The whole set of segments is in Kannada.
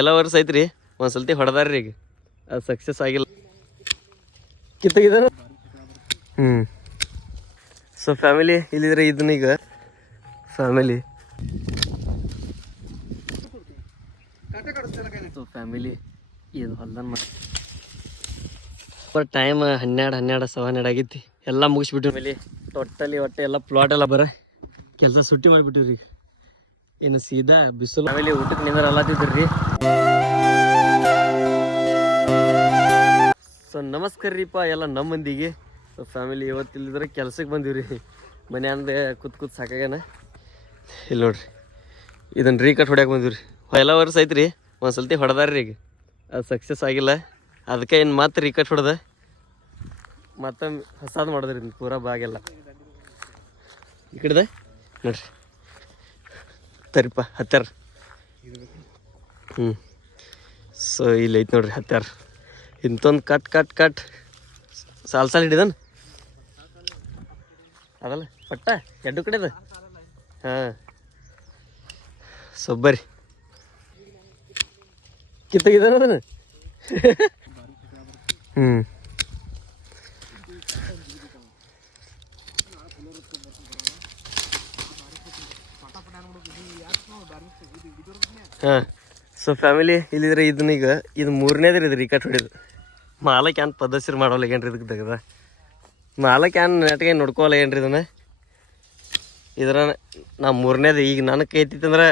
ಎಲ್ಲ ವರ್ಷ ಐತ್ರಿ ಒಂದ್ಸಲ್ತಿ ಹೊಡೆದಾರ್ರಿ ಈಗ ಅದು ಸಕ್ಸಸ್ ಆಗಿಲ್ಲ ಕಿತ್ತಾಗಿದಾರ. ಸೊ ಫ್ಯಾಮಿಲಿ ಇಲ್ಲಿದ್ರೆ ಇದನ್ನೀಗ ಫ್ಯಾಮಿಲಿ ಫ್ಯಾಮಿಲಿ ಇದು ಹೊಲ್ದನ್ ಟೈಮ್ 12 ಆಗೈತಿ. ಎಲ್ಲ ಮುಗಿಸ್ಬಿಟ್ಟು ಮೇಲೆ ಟೋಟಲಿ ಒಟ್ಟೆ ಎಲ್ಲ ಪ್ಲಾಟ್ ಎಲ್ಲ ಬರ ಕೆಲಸ ಸುಟ್ಟಿ ಮಾಡಿಬಿಟ್ಟಿವ್ರಿ. ಇನ್ನು ಸೀದಾ ಬಿಸಿಲು ಆಮೇಲೆ ಊಟಕ್ಕೆ ನಿಂದ್ರ ಅಲ್ಲತ್ತಿದ್ರಿ. ಸೊ ನಮಸ್ಕಾರ ರೀಪ ಎಲ್ಲ ನಮ್ಮ ಮಂದಿಗೆ. ಸೊ ಫ್ಯಾಮಿಲಿ ಇವತ್ತು ಇಲ್ಲಿದ್ರೆ ಕೆಲ್ಸಕ್ಕೆ ಬಂದಿವ್ರಿ. ಮನೆಯಿಂದ ಕೂತ್ ಸಾಕಾಗ್ಯಾನ. ಇಲ್ಲಿ ನೋಡ್ರಿ ಇದನ್ನ ರೀಕಟ್ ಹೊಡ್ಯಾಕೆ ಬಂದಿವ್ರಿ. ಎಲ್ಲ ವರ್ಷ ಐತ್ರಿ ಒಂದ್ಸಲ್ತಿ ಹೊಡೆದಾರ್ರಿ ಈಗ ಅದು ಸಕ್ಸಸ್ ಆಗಿಲ್ಲ. ಅದಕ್ಕೆ ಏನು ಮತ್ತೆ ರೀಕಟ್ ಹೊಡೆದ ಮತ್ತೆ ಹೊಸಾದ್ ಮಾಡಿದ್ರಿ ಪೂರಾ ಬಾಗೆಲ್ಲ ಈ ಕಡೆದ ನೋಡ್ರಿ ತರಿಪ ಹತ್ತಾರ. ಸೊ ಇಲ್ಲಿ ಐತೆ ನೋಡ್ರಿ ಹತ್ತಾರ. ಇಂಥೊಂದು ಕಟ್ ಸಾಲ್ ಹಿಡಿದನ್ ಅದಲ್ಲ ಪಟ್ಟ ಎಡ್ಡು ಕಡೆದ. ಹಾಂ ಸೊ ಬರ್ರಿ ಕಿತ್ತಾಗಿದ್ದಾನ ಅದನ್ನು. ಹಾಂ ಸೊ ಫ್ಯಾಮಿಲಿ ಇಲ್ಲಿದ್ರೆ ಇದನ್ನೀಗ ಇದು 3ನೇದ್ರಿ ಇದು ರೀಕಟ್ ಹೊಡಿದು. ಮಾಲಕ್ ಏನ್ ಪದ್ಧತಿ ಮಾಡೋಲ್ಲ ಏನ್ರಿ ಇದಕ್ಕೆ ತೆಗ್ದ. ಮಾಲಕ್ ಏನ್ ನೆಟ್ಗೆ ನೋಡ್ಕೋಲ್ಲ ಏನ್ರಿ ಇದನ್ನ. ಇದ್ರ ನಾ 3ನೇದು ಈಗ ನನಗೆ ಕೈತಿತ್ತಂದ್ರೆ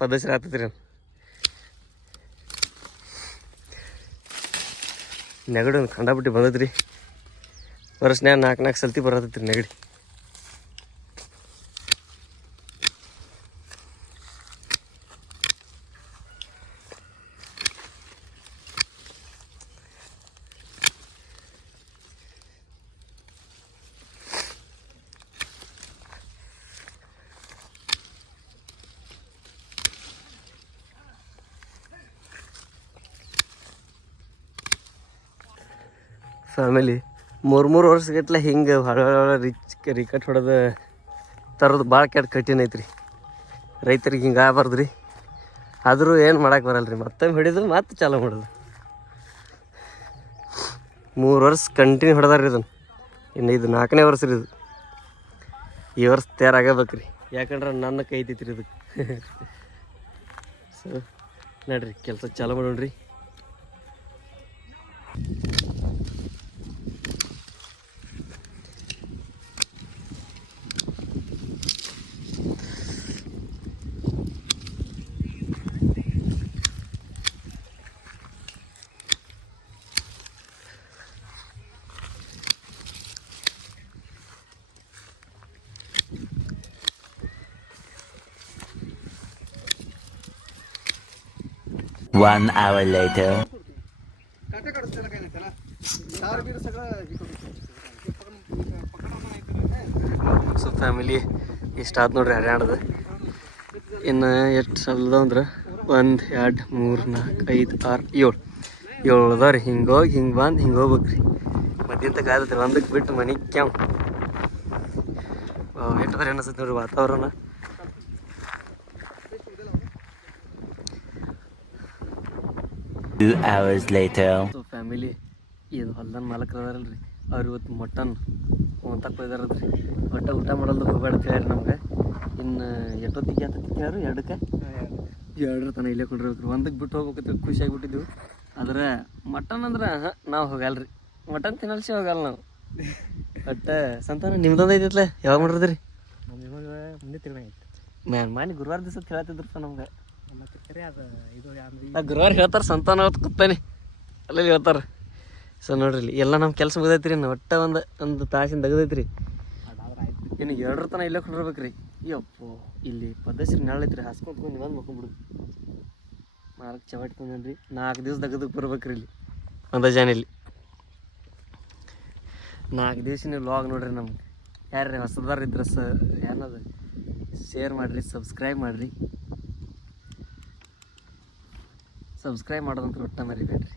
ಪದ್ಧತಿ ಆಗ್ತೈತ್ರಿ. ನೆಗಡಿ ಒಂದು ಕಂಡಾಬಿಟ್ಟು ಬಂದದ್ರಿ. ವರ್ಷನ್ಯಾಗ 4 ಸಲ್ತಿ ಬರತೈತ್ರಿ ನೆಗಡಿ. ಫ್ಯಾಮಿಲಿ 3 ವರ್ಷಗಟ್ಲೆ ಹಿಂಗೆ ಹೊಳ ರೀಕಟ್ ಹೊಡೆದು ತರೋದು ಭಾಳ ಕೆಟ್ಟ ಕಠಿಣ ಐತ್ರಿ. ರೈತರಿಗೆ ಹಿಂಗೆ ಆಗಬಾರ್ದು ರೀ. ಆದರೂ ಏನು ಮಾಡಕ್ಕೆ ಬರಲ್ರಿ. ಮತ್ತೊಮ್ಮೆ ಹಿಡಿದ್ರು ಮತ್ತೆ ಚಾಲೂ ಮಾಡೋದು. 3 ವರ್ಷ ಕಂಟಿನ್ಯೂ ಹೊಡೆದಾರ್ರಿ ಇದನ್ನು. ಇನ್ನು ಇದು 4ನೇ ವರ್ಷ ರೀ ಇದು. ಈ ವರ್ಷ ತಯಾರಾಗಬೇಕು ರೀ. ಯಾಕಂದ್ರೆ ನನ್ನ ಕೈ ಐತೈತ್ರಿ ಇದಕ್ಕೆ. ಸೊ ನೋಡ್ರಿ ಕೆಲಸ ಚಾಲೂ ಮಾಡೋಣ್ರಿ. One hour later. So family ಇಷ್ಟಾದ ನೋಡ್ರಿ ಹರ್ಯಾಣದ. ಇನ್ನು ಎಷ್ಟು ಸಲ್ದ ಅಂದ್ರೆ 1 2 3 4 5 6 7 ಅದಾವ ರೀ. ಹಿಂಗೋಗಿ ಹಿಂಗೆ ಬಂದು ಹಿಂಗೆ ಹೋಗ್ಬೇಕ್ರಿ. ಮಧ್ಯಾಂತ ಕಾಯ್ದತ್ರಿ 1ಕ್ಕೆ ಬಿಟ್ಟು ಮನೆಗೆ ಕ್ಯಾವ್ ಎಟ್ಟದಾರ ಅನಿಸ್ತೈತಿ ನೋಡ್ರಿ ವಾತಾವರಣ. Two hours later. So family ಇದು ಹೊಲ್ದನ್ ಮಾಲಕರು ಅದಾರಲ್ರಿ ಅವ್ರು ಇವತ್ತು ಮಟನ್ ತಕ್ಕ ಹೋಯ್ದಾರದ್ರಿ. ಊಟ ಮಾಡೋದು ಹೋಗ್ಬೇಡ ಕೇಳ್ರಿ ನಮ್ಗೆ. ಇನ್ನು ಎಷ್ಟೊತ್ತಿಗೆ ಆತೈತಿ ಯಾರು 2ಕ್ಕೆ 2 ತನಕ ಇಲ್ಲೇ ಕೊಂಡಿರ್ಬೇಕ್ರಿ. 1ಕ್ಕೆ ಬಿಟ್ಟು ಹೋಗ್ಬೇಕಂತ ಖುಷಿಯಾಗಿಬಿಟ್ಟಿದ್ವಿ. ಆದರೆ ಮಟನ್ ಅಂದ್ರೆ ನಾವು ಹೋಗಲ್ರಿ. ಮಟನ್ ತಿನ್ನಲ್ಸಿ ಹೋಗಲ್ಲ ನಾವು. ಬಟ್ ಸಂತಾನ ನಿಮ್ದೊಂದು ಐತೈತ್ಲ ಯಾವಾಗ ಮಾಡಿದ್ರಿ? ಮಾನಿ ಗುರುವಾರ ದಿವಸ ಹೇಳ್ತಿದ್ರಪ್ಪ ನಮ್ಗೆ. ಗುರುವಾರ ಹೇಳ್ತಾರೆ ಸಂತಾನ ಹೊತ್ತು ಕೂತಾನೆ ಅಲ್ಲಲ್ಲಿ ಹೇಳ್ತಾರೆ. ಸೊ ನೋಡ್ರಿ ಇಲ್ಲಿ ಎಲ್ಲ ನಮ್ಮ ಕೆಲಸ ಮುಗ್ದೈತ್ರಿ. ಒಟ್ಟು ಒಂದು ತಾಸಿನ ತೆಗ್ದೈತ್ರಿ. ಇನ್ನು 2 ತನಕ ಇಲ್ಲೇ ಕೊಂಡಿರ್ಬೇಕ್ರಿ. ಅಪ್ಪೋ ಇಲ್ಲಿ ಪದ್ಧತಿ ನೆರಳೈತ್ರಿ. ಹಾಸ್ಕೊಂಡ್ಕೊಂಡು ಬಂದು ಮಕ್ಕೊಂಡ್ಬಿಡುದು. ಮಾರಕ್ಕೆ ಚವಾಟಿ ತಂದೇನ್ರಿ. 4 ದಿವಸ ತೆಗೆದಕ್ಕೆ ಬರ್ಬೇಕ್ರಿ ಇಲ್ಲಿ ಒಂದು ಜಾನಲ್ಲಿ. 4 ದಿವಸ ನೀವು ಲಾಗ್ ನೋಡ್ರಿ. ನಮ್ಗೆ ಯಾರ್ರಿ ಹೊಸದಾರ ಇದ್ರೆ ಏನದು ಶೇರ್ ಮಾಡಿರಿ, ಸಬ್ಸ್ಕ್ರೈಬ್ ಮಾಡಿರಿ. ಸಬ್ಸ್ಕ್ರೈಬ್ ಮಾಡೋದಂತ ಒಟ್ಟ ಮರಿಬೇಡ್ರಿ.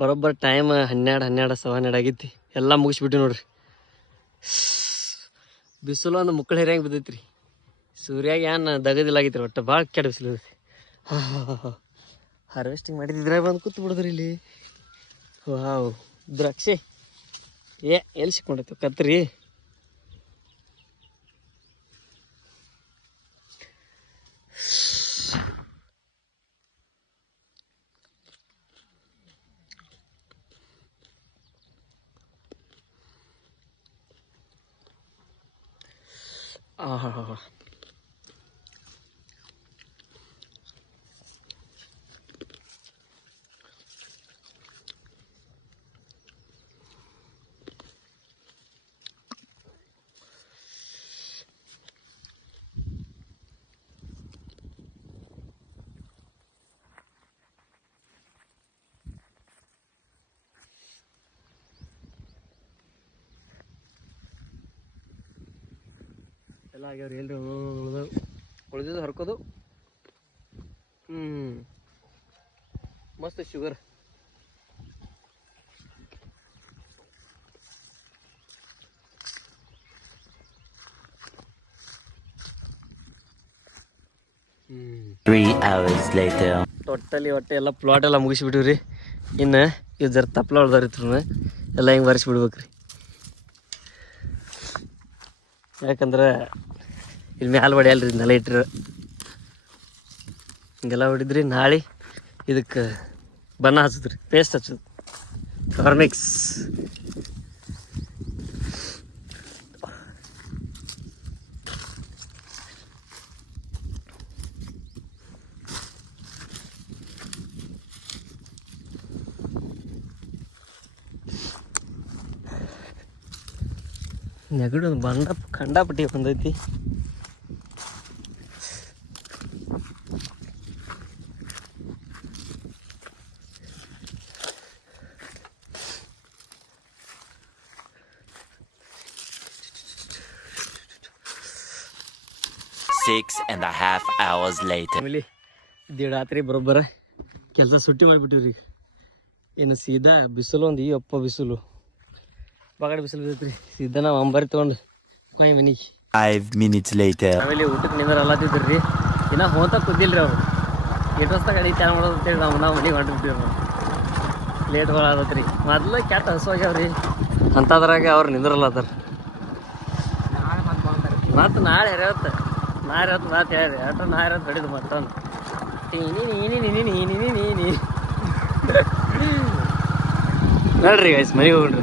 ಬರೋಬ್ಬರ ಟೈಮ್ 12 ಆಗೈತಿ. ಎಲ್ಲ ಮುಗಿಸ್ಬಿಟ್ಟು ನೋಡ್ರಿ. ಬಿಸಿಲು ಒಂದು ಮುಕ್ಕಳು ಹಿರಿಯಂಗೆ ಬಿದ್ದೈತ್ರಿ. ಸೂರ್ಯಾಗ ಏನು ದಗದಿಲ್ಲಾಗೈತ್ರಿ. ಒಟ್ಟು ಭಾಳ ಕೆಟ್ಟ ಬಿಸಿಲು ಐತಿ. ಹಾರ್ವೆಸ್ಟಿಂಗ್ ಮಾಡಿದ್ರೆ ಬಂದು ಕೂತು ಬಿಡಿದ್ರಿ ಇಲ್ಲಿ. ವಾವ್, ದ್ರಾಕ್ಷಿ ಎಲ್ಲಿ ಸಿಕ್ಕೊಂಡೈತು ಕತ್ರಿ. ಆಹಾ, ಎಲ್ಲ ಆಗ್ಯಾವ್ರಿ. ಎಲ್ರಿ ಉಳಿದಿದ್ದು ಹರ್ಕೋದು. ಮಸ್ತ್ ಶುಗರ್. ಟೋಟಲಿ ಒಟ್ಟೆ ಎಲ್ಲ ಪ್ಲಾಟ್ ಎಲ್ಲ ಮುಗಿಸ್ಬಿಟ್ಟಿವ್ರಿ. ಇನ್ನು ಇವು ಜರ ತಪ್ಪಲ ಹೊಳ್ದಾರಿತ್ರ ಎಲ್ಲ ಹಿಂಗೆ ಬರೆಸ್ಬಿಡ್ಬೇಕ್ರಿ. ಯಾಕಂದ್ರೆ ಇಲ್ಲಿ ಮ್ಯಾಲೆ ಹೊಡೆಯಲ್ರಿ, ನೆಲ ಇಟ್ರ ಹಿಂಗೆಲ್ಲ ಹೊಡಿದ್ರಿ. ನಾಳೆ ಇದಕ್ಕೆ ಬಣ್ಣ ಹಚ್ಚದ್ರಿ, ಪೇಸ್ಟ್ ಹಚ್ಚೋದು, ಕಾರ್ಮಿಕ್ಸ್. ನೆಗಡಿ ಒಂದು ಕಂಡಾಪಟ್ಟಿ ಬಂದೈತಿ. Six and a half hours later. ಆಮೇಲೆ ರಾತ್ರಿ ಬರೋಬ್ಬರ ಕೆಲಸ ಸುಟ್ಟಿ ಮಾಡಿಬಿಟ್ಟಿವ್ರಿ. ಇನ್ನು ಸೀದಾ ಬಿಸಿಲು ಒಂದು ಈ ಅಪ್ಪ ಬಿಸಿಲು ಬಾಗಡೆ ಬಿಸಿಲು ಬರ್ತೈತ್ರಿ. ಸೀದಾ ನಾವು ಅಂಬಾರಿ ತೊಗೊಂಡು ಕೊಯ್ ಮನಿಗೆ. 5 minutes later. ಆಮೇಲೆ ಊಟಕ್ಕೆ ನಿಂದ್ರೆ ಅಲ್ಲತ್ತಿದ್ರಿ. ಇನ್ನು ಹೋತ ಕುದ್ದಿಲ್ರಿ ಅವ್ರು. ಎಷ್ಟೊಸ್ತಾಗ ಗಾಡಿ ಚಾಲು ಮಾಡೋದು ಅಂತೇಳಿ ನಾವು ಮನೆಗೆ ಹೊಂಟ್ಬಿಟ್ಟಿವ್ರಿ. ನಾವು ಲೇಟ್ ಆದತ್ರಿ. ಮೊದಲು ಕೆಟ್ಟ ಹಸುವಾಗ್ಯಾವ್ರಿ. ಅಂಥದ್ರಾಗ ಅವ್ರು ನಿಂದ್ರಲ್ಲತ್ತಾರ. ಮತ್ತು ನಾಳೆ ಇರತ್ತೆ ಮಾತು ಹೇಳಿರಿ. ಅಟ್ರ ನಾಳೆ ಹೊಡಿದು ಮತ್ತೊಂದು ನೀನಿ ನೋಡ್ರಿ ಗೈಸ್, ಮನೆಗೆ ಹೋಗ್ರಿ.